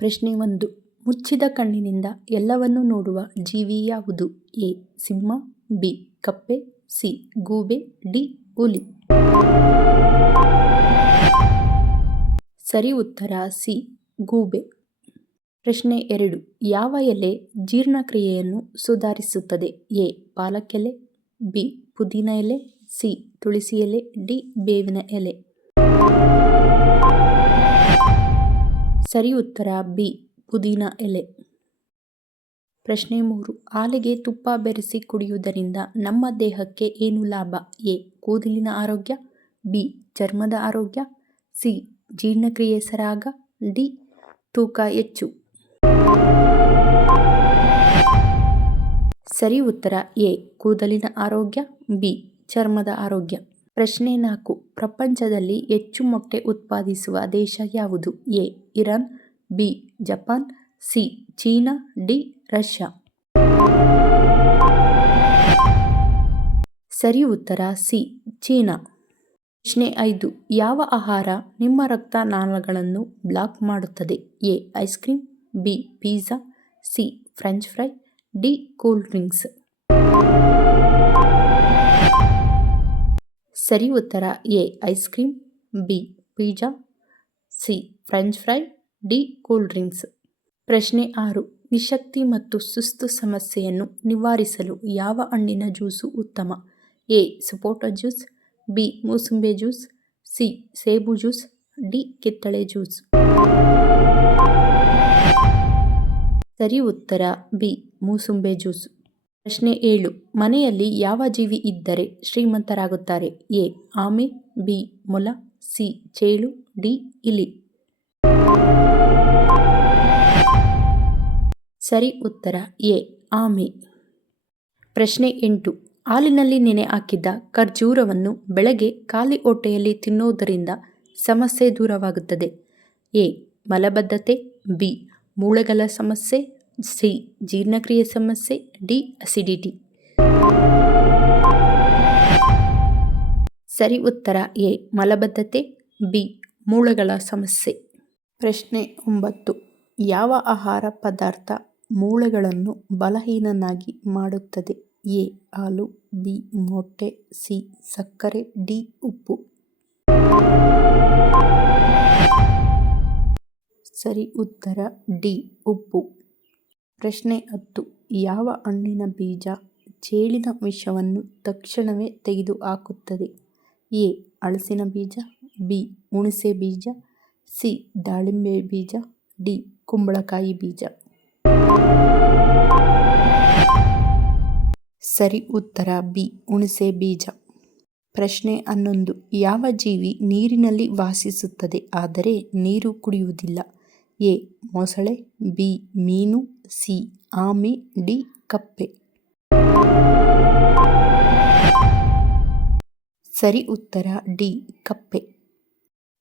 ಪ್ರಶ್ನೆ 1. ಮುಚ್ಚಿದ ಕಣ್ಣಿನಿಂದ ಎಲ್ಲವನ್ನೂ ನೋಡುವ ಜೀವಿ ಯಾವುದು? ಎ. Simha, B. ಕಪ್ಪೆ, ಸಿ. ಗೂಬೆ, ಡಿ. ಹುಲಿ. ಸರಿ ಉತ್ತರ ಸಿ. ಗೂಬೆ. ಪ್ರಶ್ನೆ 2. ಯಾವ ಎಲೆ ಜೀರ್ಣಕ್ರಿಯೆಯನ್ನು ಸುಧಾರಿಸುತ್ತದೆ? ಎ. ಪಾಲಕ್ ಎಲೆ, ಬಿ. ಪುದೀನ ಎಲೆ, ಸಿ. ತುಳಸಿ ಎಲೆ, ಡಿ. ಬೇವಿನ ಎಲೆ. ಸರಿ ಉತ್ತರ ಬಿ. ಪುದೀನ ಎಲೆ. ಪ್ರಶ್ನೆ 3. ಹಾಲಿಗೆ ತುಪ್ಪ ಬೆರೆಸಿ ಕುಡಿಯುವುದರಿಂದ ನಮ್ಮ ದೇಹಕ್ಕೆ ಏನು ಲಾಭ? ಎ. ಕೂದಲಿನ ಆರೋಗ್ಯ, ಬಿ. ಚರ್ಮದ ಆರೋಗ್ಯ, ಸಿ. ಜೀರ್ಣಕ್ರಿಯೆ ಸರಾಗ, ಡಿ. ತೂಕ ಹೆಚ್ಚು. ಸರಿ ಉತ್ತರ ಎ. ಕೂದಲಿನ ಆರೋಗ್ಯ, ಬಿ. ಚರ್ಮದ ಆರೋಗ್ಯ. ಪ್ರಶ್ನೆ 4. ಪ್ರಪಂಚದಲ್ಲಿ ಹೆಚ್ಚು ಮೊಟ್ಟೆ ಉತ್ಪಾದಿಸುವ ದೇಶ ಯಾವುದು? A. Iran, B. Japan, C. China, D. Russia. ಸರಿ ಉತ್ತರ ಸಿ. ಚೀನಾ. ಪ್ರಶ್ನೆ 5. ಯಾವ ಆಹಾರ ನಿಮ್ಮ ರಕ್ತನಾಳಗಳನ್ನು ಬ್ಲಾಕ್ ಮಾಡುತ್ತದೆ? A. Ice cream, B. Pizza, C. French fry, D. Cool drinks. ಸರಿ ಉತ್ತರ A. Ice cream, B. Pizza, C. French fry, D. Cool drinks. ಪ್ರಶ್ನೆ 6. ನಿಶಕ್ತಿ ಮತ್ತು ಸುಸ್ತು ಸಮಸ್ಯೆಯನ್ನು ನಿವಾರಿಸಲು ಯಾವ ಹಣ್ಣಿನ ಜ್ಯೂಸು ಉತ್ತಮ? A. Sapota juice, B. Mosambi juice, C. ಸೇಬು ಜ್ಯೂಸ್, ಡಿ. ಕಿತ್ತಳೆ ಜ್ಯೂಸ್. ಸರಿ ಉತ್ತರ ಬಿ. ಮೂಸಂಬಿ ಜ್ಯೂಸ್. ಪ್ರಶ್ನೆ 7. ಮನೆಯಲ್ಲಿ ಯಾವ ಜೀವಿ ಇದ್ದರೆ ಶ್ರೀಮಂತರಾಗುತ್ತಾರೆ? ಎ. ಆಮೆ, ಬಿ. ಮೊಲ, ಸಿ. ಚೇಳು, ಡಿ. ಇಲಿ. ಸರಿ ಉತ್ತರ ಎ. ಆಮೆ. ಪ್ರಶ್ನೆ 8. ಹಾಲಿನಲ್ಲಿ ನೆನೆ ಹಾಕಿದ್ದ ಖರ್ಜೂರವನ್ನು ಬೆಳಗ್ಗೆ ಖಾಲಿ ಹೊಟ್ಟೆಯಲ್ಲಿ ತಿನ್ನುವುದರಿಂದ ಸಮಸ್ಯೆ ದೂರವಾಗುತ್ತದೆ? ಎ. ಮಲಬದ್ಧತೆ, ಬಿ. ಮೂಳೆಗಳ ಸಮಸ್ಯೆ, ಸಿ. ಜೀರ್ಣಕ್ರಿಯೆ ಸಮಸ್ಯೆ, ಡಿ. ಅಸಿಡಿಟಿ. ಸರಿ ಉತ್ತರ ಎ. ಮಲಬದ್ಧತೆ, ಬಿ. ಮೂಳೆಗಳ ಸಮಸ್ಯೆ. ಪ್ರಶ್ನೆ 9. ಯಾವ ಆಹಾರ ಪದಾರ್ಥ ಮೂಳೆಗಳನ್ನು ಬಲಹೀನನಾಗಿ ಮಾಡುತ್ತದೆ? ಎ. ಹಾಲು, ಬಿ. ಮೊಟ್ಟೆ, ಸಿ. ಸಕ್ಕರೆ, ಡಿ. ಉಪ್ಪು. ಸರಿ ಉತ್ತರ ಡಿ. ಉಪ್ಪು. ಪ್ರಶ್ನೆ 10. ಯಾವ ಹಣ್ಣಿನ ಬೀಜ ಚೇಳಿನ ವಿಷವನ್ನು ತಕ್ಷಣವೇ ತೆಗೆದುಹಾಕುತ್ತದೆ? ಎ. ಹಲಸಿನ ಬೀಜ, ಬಿ. ಹುಣಸೆ ಬೀಜ, ಸಿ. ದಾಳಿಂಬೆ ಬೀಜ, ಡಿ. ಕುಂಬಳಕಾಯಿ ಬೀಜ. ಸರಿ ಉತ್ತರ ಬಿ. ಹುಣಸೆ ಬೀಜ. ಪ್ರಶ್ನೆ 11. ಯಾವ ಜೀವಿ ನೀರಿನಲ್ಲಿ ವಾಸಿಸುತ್ತದೆ ಆದರೆ ನೀರು ಕುಡಿಯುವುದಿಲ್ಲ? ಎ. ಮೊಸಳೆ, ಬಿ. ಮೀನು, ಸಿ. ಆಮೆ, ಡಿ. ಕಪ್ಪೆ. ಸರಿ ಉತ್ತರ ಡಿ. ಕಪ್ಪೆ.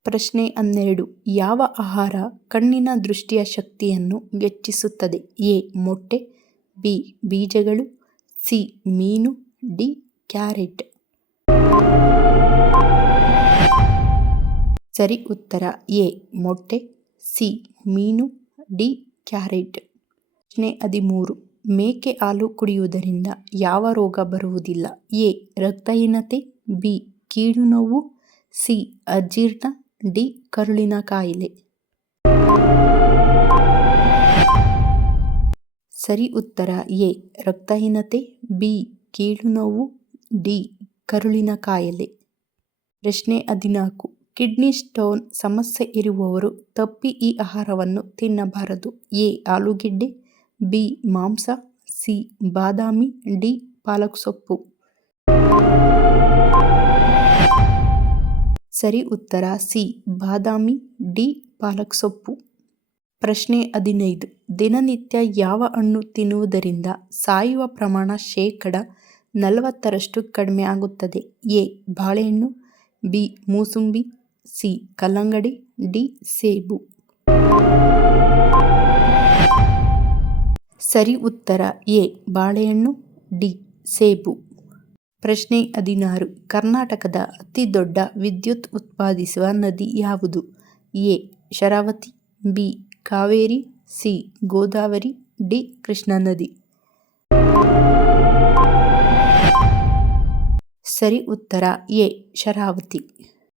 ಪ್ರಶ್ನೆ 12. ಯಾವ ಆಹಾರ ಕಣ್ಣಿನ ದೃಷ್ಟಿಯ ಶಕ್ತಿಯನ್ನು ಹೆಚ್ಚಿಸುತ್ತದೆ? ಎ. ಮೊಟ್ಟೆ, ಬಿ. ಬೀಜಗಳು, ಸಿ. ಮೀನು, ಡಿ. ಕ್ಯಾರೆಟ್. ಸರಿ ಉತ್ತರ ಎ. ಮೊಟ್ಟೆ, ಸಿ. ಮೀನು, ಡಿ. ಕ್ಯಾರೆಟ್. ಪ್ರಶ್ನೆ 13. ಮೇಕೆ ಹಾಲು ಕುಡಿಯುವುದರಿಂದ ಯಾವ ರೋಗ ಬರುವುದಿಲ್ಲ? ಎ. ರಕ್ತಹೀನತೆ, ಬಿ. ಕೀಲು ನೋವು, ಸಿ. ಅಜೀರ್ಣ, ಡಿ. ಕರುಳಿನ ಕಾಯಿಲೆ. ಸರಿ ಉತ್ತರ ಎ. ರಕ್ತಹೀನತೆ, ಬಿ. ಕೀಲು ನೋವು, ಡಿ. ಕರುಳಿನ ಕಾಯಿಲೆ. ಪ್ರಶ್ನೆ 14. ಕಿಡ್ನಿ ಸ್ಟೋನ್ ಸಮಸ್ಯೆ ಇರುವವರು ತಪ್ಪಿ ಈ ಆಹಾರವನ್ನು ತಿನ್ನಬಾರದು? ಎ. ಆಲೂಗೆಡ್ಡೆ, ಬಿ. ಮಾಂಸ, ಸಿ. ಬಾದಾಮಿ, ಡಿ. ಪಾಲಕ್ ಸೊಪ್ಪು. ಸರಿ ಉತ್ತರ ಸಿ. ಬಾದಾಮಿ, ಡಿ. ಪಾಲಕ್ ಸೊಪ್ಪು. ಪ್ರಶ್ನೆ 15. ದಿನನಿತ್ಯ ಯಾವ ಹಣ್ಣು ತಿನ್ನುವುದರಿಂದ ಸಾಯುವ ಪ್ರಮಾಣ ಶೇಕಡ 40ರಷ್ಟು ಕಡಿಮೆ ಆಗುತ್ತದೆ? ಎ. ಬಾಳೆಹಣ್ಣು, ಬಿ. ಮೂಸಂಬಿ, ಸಿ. ಕಲ್ಲಂಗಡಿ, ಡಿ. ಸೇಬು. ಸರಿ ಉತ್ತರ ಎ. ಬಾಳೆಹಣ್ಣು, ಡಿ. ಸೇಬು. ಪ್ರಶ್ನೆ 16. ಕರ್ನಾಟಕದ ಅತಿ ದೊಡ್ಡ ವಿದ್ಯುತ್ ಉತ್ಪಾದಿಸುವ ನದಿ ಯಾವುದು? A. Sharavathi, B. Kaveri, C Godavari, D Krishna ನದಿ. ಸರಿ ಉತ್ತರ ಎ ಶರಾವತಿ.